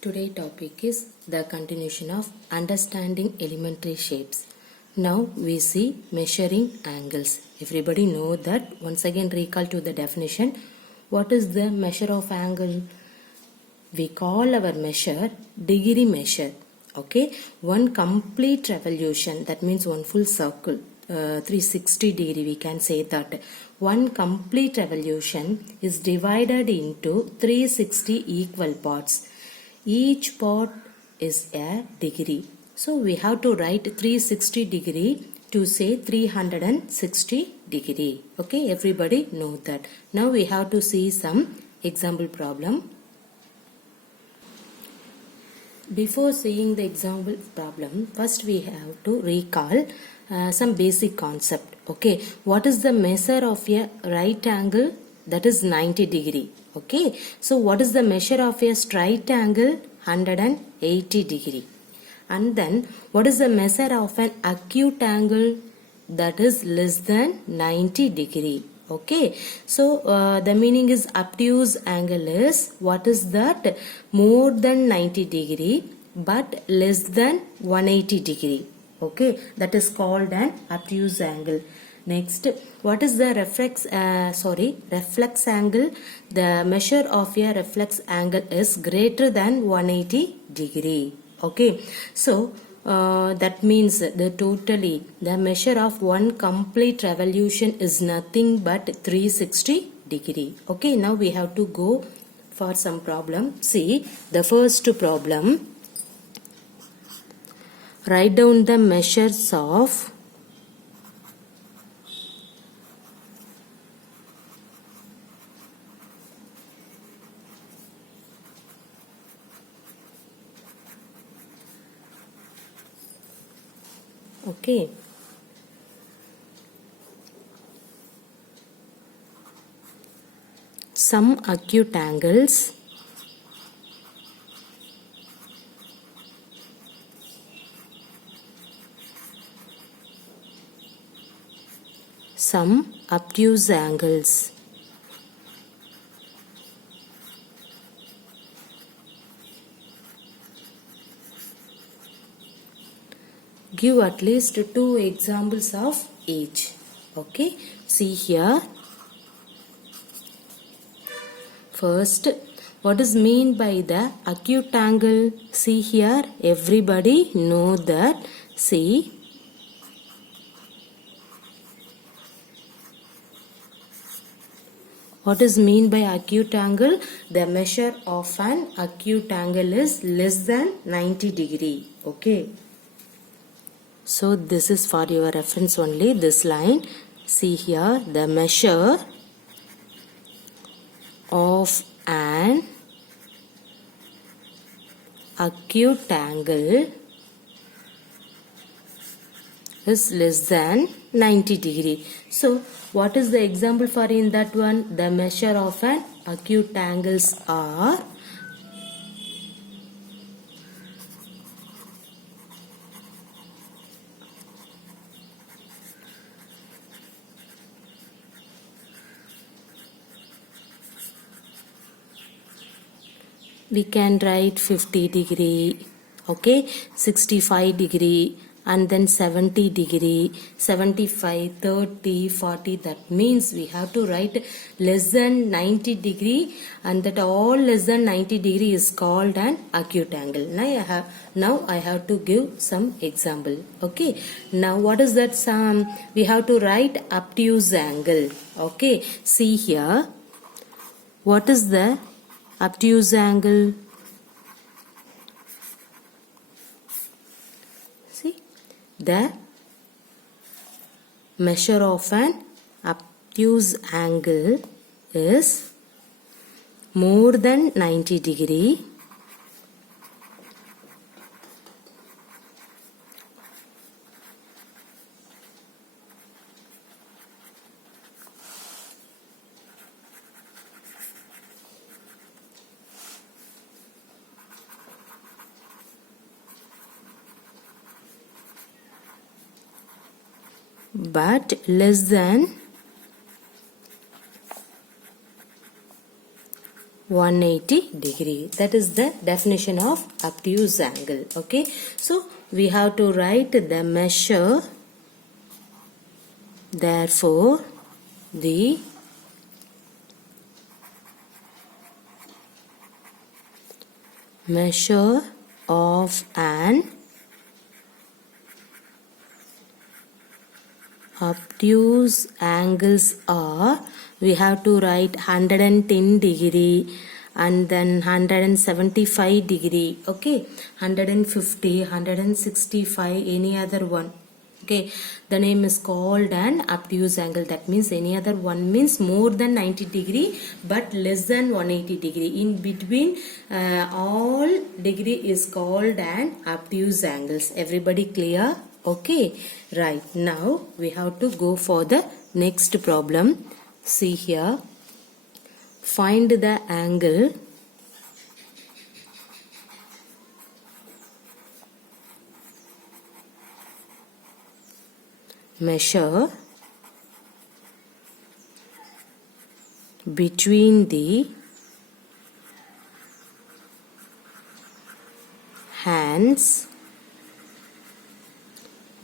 Today topic is the continuation of understanding elementary shapes. Now we see measuring angles. Everybody know that. Once again recall to the definition. What is the measure of angle? We call our measure degree measure. Okay, one complete revolution, that means one full circle, 360 degree, we can say that one complete revolution is divided into 360 equal parts. Each part is a degree. So we have to write 360 degree to say 360 degree. Okay, everybody know that. Now we have to see some example problem. Before seeing the example problem, first we have to recall some basic concept. Okay, what is the measure of a right angle? That is 90 degree. Okay, so what is the measure of a straight angle? 180 degree. And then what is the measure of an acute angle? That is less than 90 degree. Okay, so the meaning is obtuse angle is, what is that? More than 90 degree but less than 180 degree. Okay, that is called an obtuse angle. Next, what is the reflex angle? The measure of a reflex angle is greater than 180 degree. Okay, so that means the measure of one complete revolution is nothing but 360 degree. Okay, now we have to go for some problem. See the first problem. Write down the measures of some acute angles some obtuse angles. Give at least 2 examples of each. Okay, see here. First, what is mean by the acute angle? See here, everybody know that. See, what is mean by acute angle? The measure of an acute angle is less than 90 degree. Okay. So this is for your reference only, this line. See here, the measure of an acute angle is less than 90 degree. So what is the example for in that one? The measure of an acute angles are we can write 50 degree, okay, 65 degree, and then 70 degree, 75, 30, 40. That means we have to write less than 90 degree, and that all less than 90 degree is called an acute angle. Now I have to give some example. Okay, now what is that? We have to write obtuse angle. Okay, see here, what is the obtuse angle? See, the measure of an obtuse angle is more than 90 degree but less than 180 degree. That is the definition of obtuse angle. Okay, so we have to write the measure. Therefore, the measure of an obtuse angles are, we have to write 110 degree and then 175 degree. Okay, 150, 165, any other one. Okay, the name is called an obtuse angle. That means any other one means more than 90 degree but less than 180 degree. In between all degree is called an obtuse angles. Everybody clear? Okay, right. Now we have to go for the next problem. See here. Find the angle measure between the hands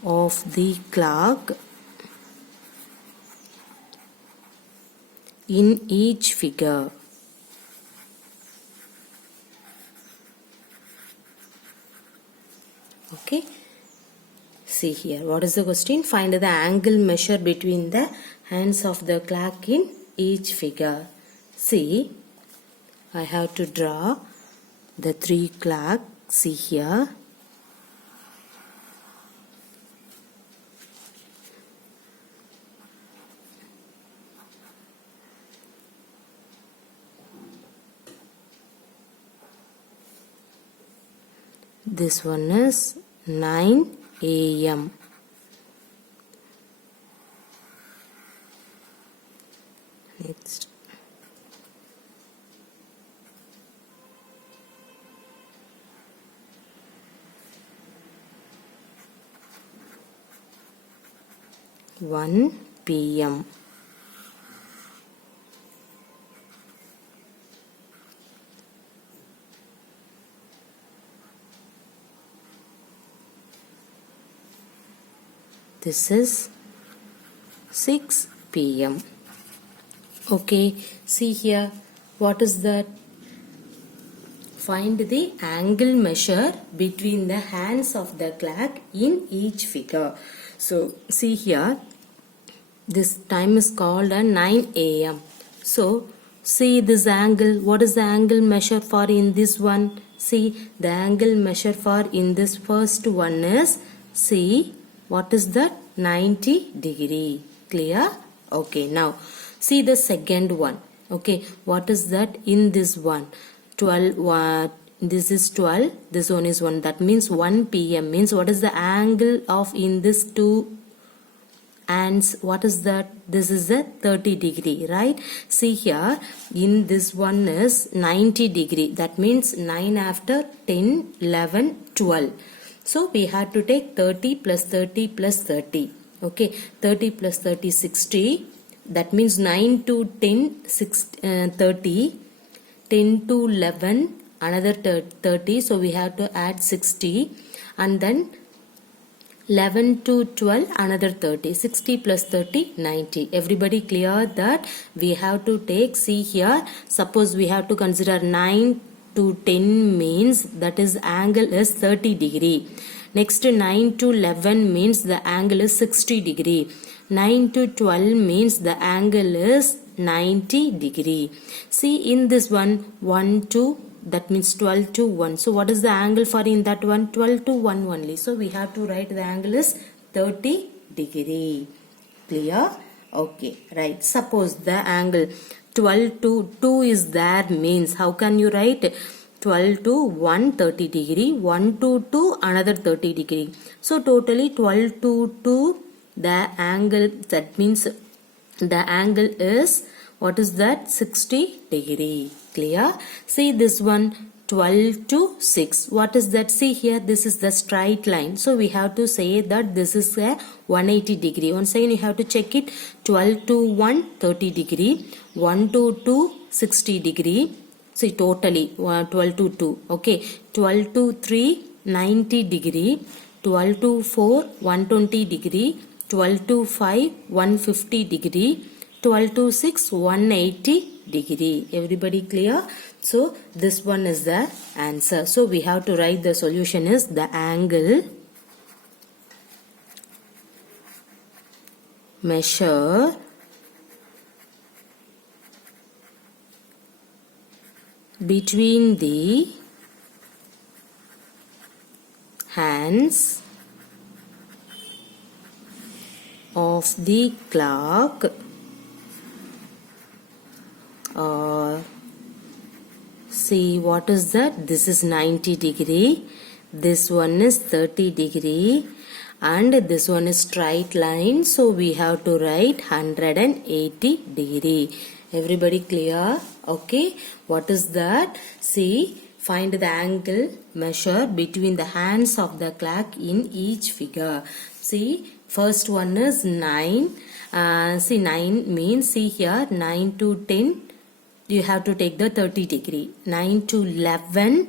of the clock in each figure. Okay, see here, what is the question? Find the angle measure between the hands of the clock in each figure. See, I have to draw the 3 clock. See here. This one is 9 a.m. Next. One p.m. This is 6 p.m. Okay, see here, what is that? Find the angle measure between the hands of the clock in each figure. So, see here, this time is called a 9 a.m. So, see this angle. What is the angle measure for in this one? See, the angle measure for in this first one is, see, what is that? 90 degree. Clear? Okay, now see the second one. Okay, what is that in this one? 12. This is 12. This one is 1. That means 1 p.m. means what is the angle of in this two hands? What is that? This is a 30 degree, right? See here, in this one is 90 degree. That means 9 after 10, 11, 12. So we have to take 30 plus 30 plus 30. Okay, 30 plus 30, 60. That means 9 to 10, 30. 10 to 11, another 30. So we have to add 60. And then 11 to 12, another 30. 60 plus 30, 90. Everybody clear that we have to take, see here, suppose we have to consider 9 to 10 means that is angle is 30 degree. Next 9 to 11 means the angle is 60 degree. 9 to 12 means the angle is 90 degree. See in this one, 1 to, that means 12 to 1. So what is the angle for in that one? 12 to 1 only. So we have to write the angle is 30 degree. Clear? Okay, right. Suppose the angle 12 to 2 is there means how can you write? 12 to 1 30 degree, 1 to 2 another 30 degree. So totally 12 to 2 the angle, that means the angle is, what is that? 60 degree. Clear? See this one, 12 to 6. What is that? See here, this is the straight line. So we have to say that this is a 180 degree. Once again you have to check it. 12 to 1 30 degree, 1 to 2 60 degree, See, totally 12 to 2. Okay, 12 to 3, 90 degree. 12 to 4, 120 degree. 12 to 5, 150 degree. 12 to 6, 180 degree. Everybody clear? So, this one is the answer. So, we have to write the solution is the angle measure between the hands of the clock or see what is that? This is 90 degree, this one is 30 degree and this one is straight line, so we have to write 180 degree. Everybody clear? Okay, what is that? See, find the angle measure between the hands of the clock in each figure. See, first one is 9. See, 9 means, see here, 9 to 10, you have to take the 30 degree. 9 to 11,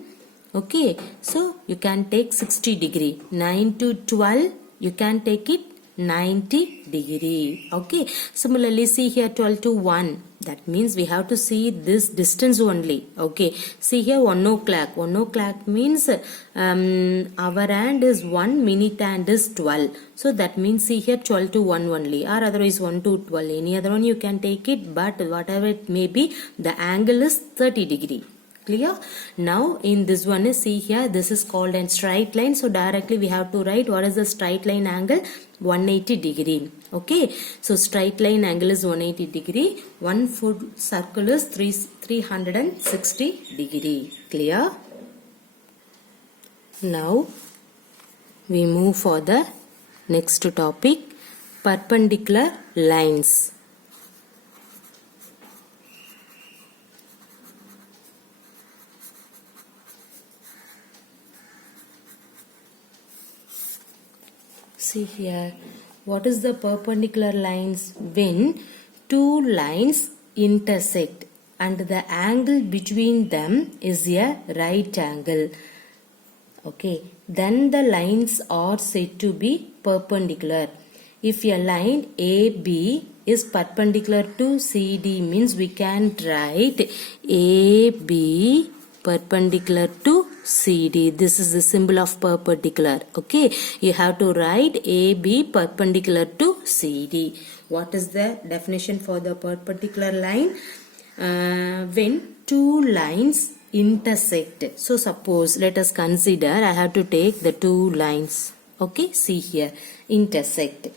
okay, so you can take 60 degree. 9 to 12, you can take it 90 degree. Okay, similarly, see here 12 to 1. That means we have to see this distance only. Okay, see here 1 o'clock. 1 o'clock means our hand is 1, minute hand is 12. So that means see here 12 to 1 only, or otherwise 1 to 12. Any other one you can take it, but whatever it may be, the angle is 30 degree. Clear? Now in this one is, see here, this is called a straight line. So directly we have to write what is the straight line angle? 180 degree. Okay, so straight line angle is 180 degree. One full circle is 360 degree. Clear? Now we move for the next topic, perpendicular lines. See here, what is the perpendicular lines? When two lines intersect and the angle between them is a right angle. Okay, then the lines are said to be perpendicular. If a line AB is perpendicular to CD, means we can write AB perpendicular to CD. This is the symbol of perpendicular. Okay, you have to write AB perpendicular to CD. What is the definition for the perpendicular line? When two lines intersect. So suppose, let us consider, I have to take the two lines. Okay, see here, intersect.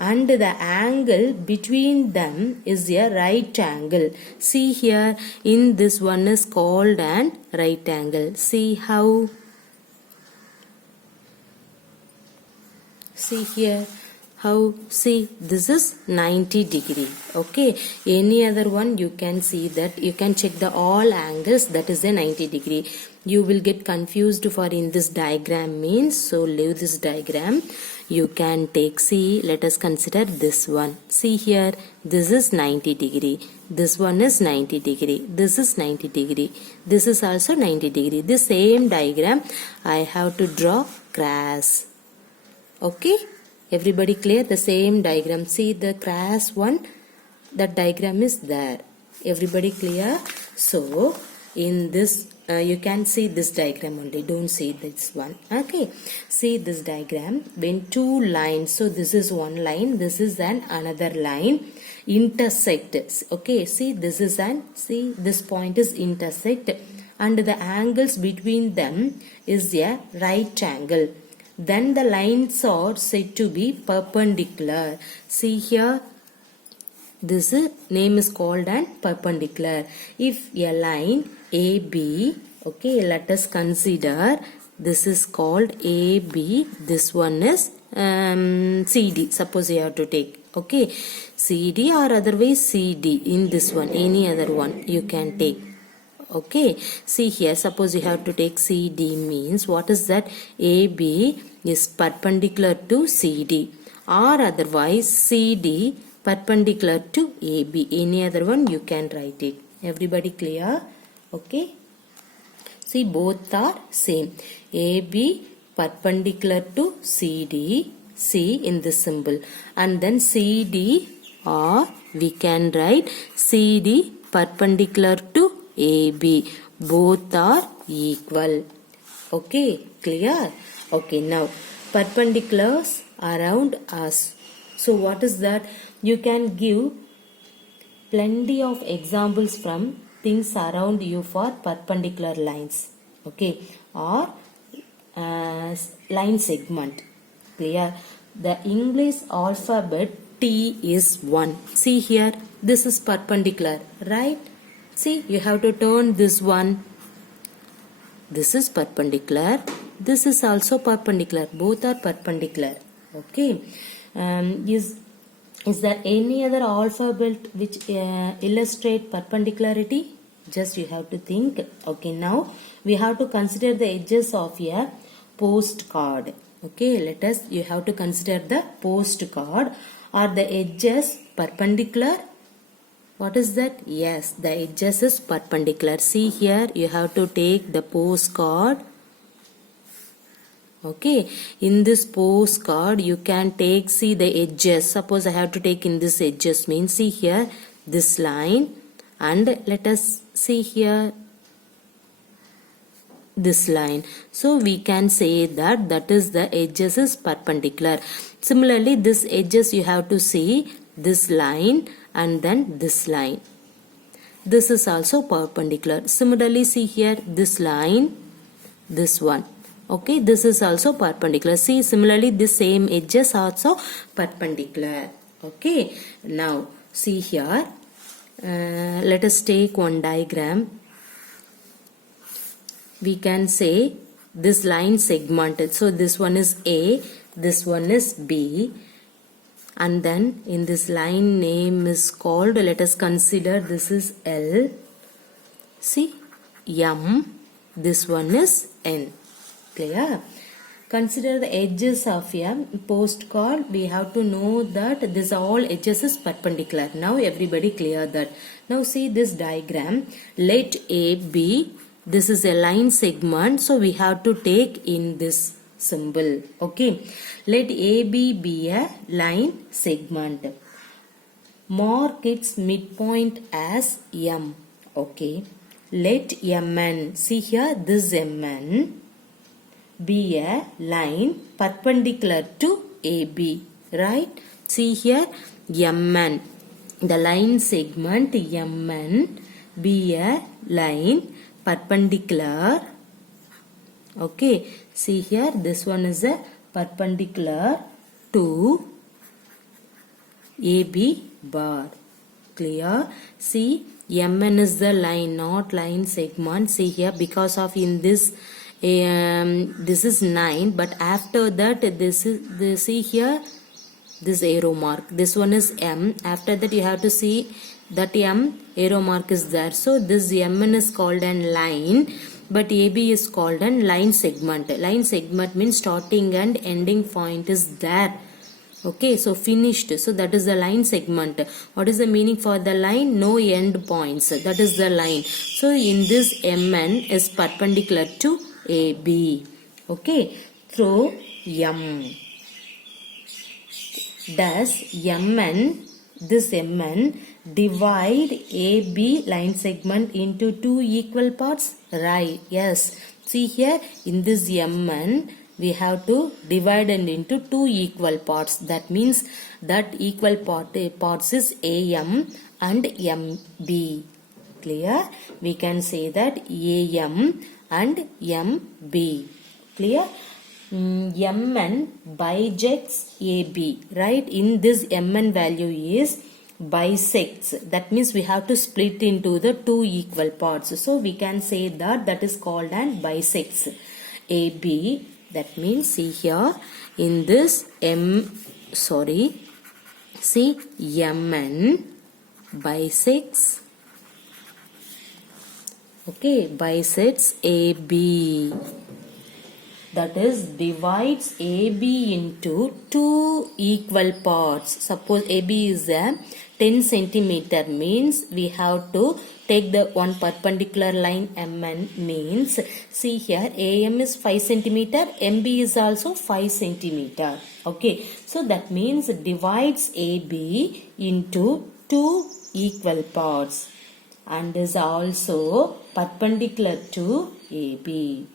And the angle between them is a right angle. See here, in this one is called an right angle. See how? See here, how? See, this is 90 degree. Okay, any other one you can see that, you can check the all angles, that is a 90 degree. You will get confused for in this diagram means, so leave this diagram. You can take, see, let us consider this one. See here, this is 90 degree. This one is 90 degree. This is 90 degree. This is also 90 degree. The same diagram I have to draw cross. Okay, everybody clear? The same diagram. See the cross one, that diagram is there. Everybody clear? So in this you can see this diagram only, don't see this one. Okay, see this diagram, when two lines, so this is one line, this is an another line, intersect. Okay, see this is an, see this point is intersect and the angles between them is a right angle. Then the lines are said to be perpendicular. See here, this name is called an perpendicular. If a line AB, okay, let us consider this is called AB, this one is CD, suppose you have to take, okay, CD or otherwise CD, in this one, any other one you can take. Okay, see here, suppose you have to take CD, means what is that? AB is perpendicular to CD, or otherwise CD perpendicular to AB. Any other one you can write it. Everybody clear? Okay. See, both are same. AB perpendicular to CD. See in this symbol. And then CD, or we can write CD perpendicular to AB. Both are equal. Okay, clear? Okay, now perpendiculars around us. So what is that? You can give plenty of examples from things around you for perpendicular lines. Okay, or line segment. Clear? The English alphabet T is 1. See here, this is perpendicular, right? See, you have to turn this one. This is perpendicular. This is also perpendicular. Both are perpendicular. Okay. Is there any other alphabet which illustrate perpendicularity? Just you have to think. Okay, now we have to consider the edges of a postcard. Okay, you have to consider the postcard. Are the edges perpendicular? What is that? Yes, the edges is perpendicular. See here, you have to take the postcard. Okay, in this postcard you can take, see the edges. Suppose I have to take in this edges, means see here this line, and let us see here this line. So we can say that that is the edges is perpendicular. Similarly, this edges you have to see this line and then this line. This is also perpendicular. Similarly, see here this line, this one. Okay, this is also perpendicular. See, similarly this same edges also perpendicular. Okay, now see here, let us take one diagram. We can say this line segmented. So this one is A, this one is B, and then in this line name is called, let us consider this is L. See, M, this one is N. Clear? Consider the edges of a postcard. We have to know that this all edges is perpendicular. Now everybody clear that. Now see this diagram. Let A be, this is a line segment, so we have to take in this symbol. Okay. Let AB be a line segment. Mark its midpoint as M. Okay. Let MN, see here this MN be a line perpendicular to AB, right? See here MN, the line segment MN be a line perpendicular. Okay, see here this one is a perpendicular to AB bar. Clear? See, MN is the line, not line segment. See here, because of in this this is 9, but after that this is see here this arrow mark, this one is M. After that you have to see that M arrow mark is there. So this MN is called an line, but AB is called an line segment. Line segment means starting and ending point is there. Okay, so finished. So that is the line segment. What is the meaning for the line? No end points. That is the line. So in this MN is perpendicular to AB. Okay, throw M. Does MN, this MN, divide AB line segment into two equal parts? Right, yes. See here, in this MN, we have to divide it into two equal parts. That means that equal parts is AM and MB. Clear? We can say that AM and MB. Clear? MN bijects AB, right? In this MN value is bisects. That means we have to split into the two equal parts. So we can say that that is called an bisects AB. That means see here in this see MN bisects. Okay, bisects AB. that is divides AB into two equal parts. Suppose AB is a 10 centimeter, means we have to take the one perpendicular line MN, means see here AM is 5 centimeter, MB is also 5 centimeter. Okay, so that means divides AB into two equal parts and is also perpendicular to AB.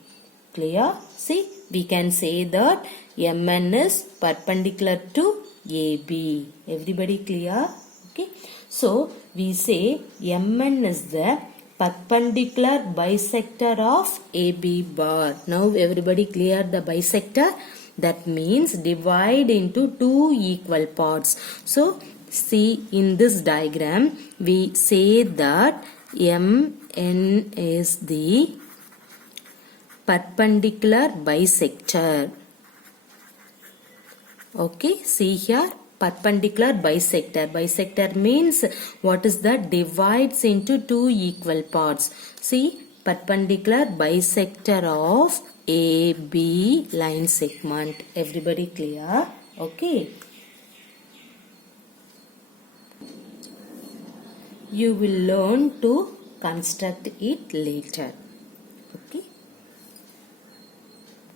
Clear? See, we can say that MN is perpendicular to AB. Everybody clear? Okay. So, we say MN is the perpendicular bisector of AB bar. Now, everybody clear the bisector? That means divide into two equal parts. So, see in this diagram, we say that MN is the perpendicular bisector. Okay, see here, perpendicular bisector. Bisector means what is that? Divides into two equal parts. See, perpendicular bisector of AB line segment. Everybody clear? Okay. You will learn to construct it later.